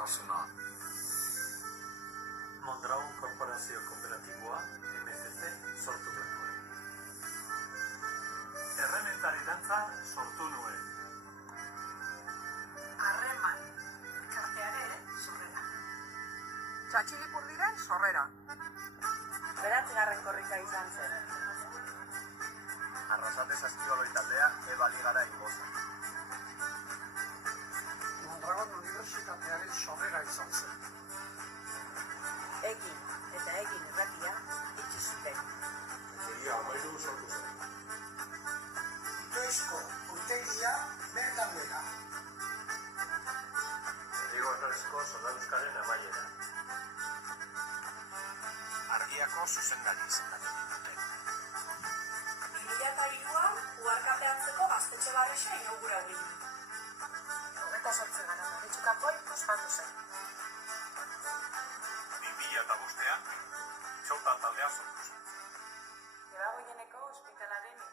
nortasuna. Mondragon Korporazio Kooperatiboa, MCC, sortu genuen. Errementari dantza sortu nuen. Harreman elkartearen sorrera. Txatxilipurdiren sorrera. 9. korrika izan zen. Arrasate Saskibaloi taldea ebaligara igoza. Mondragon Unibertsitatearen sorrera izan zen. Egin eta egin irratia itxi zuten. Egia amairu sortu zen. Itoizko urtegia bertan dela. Errigorrezko soldaduzkaren amaiera. Argiako zuzendari izendatu dituten. 2003an uharkapeatzeko gaztetxe barrisa inaugura egin. 28. Maritxukapoi ospatu zen. 2005an txota taldea sortu zen. Debagoieneko ospitalaren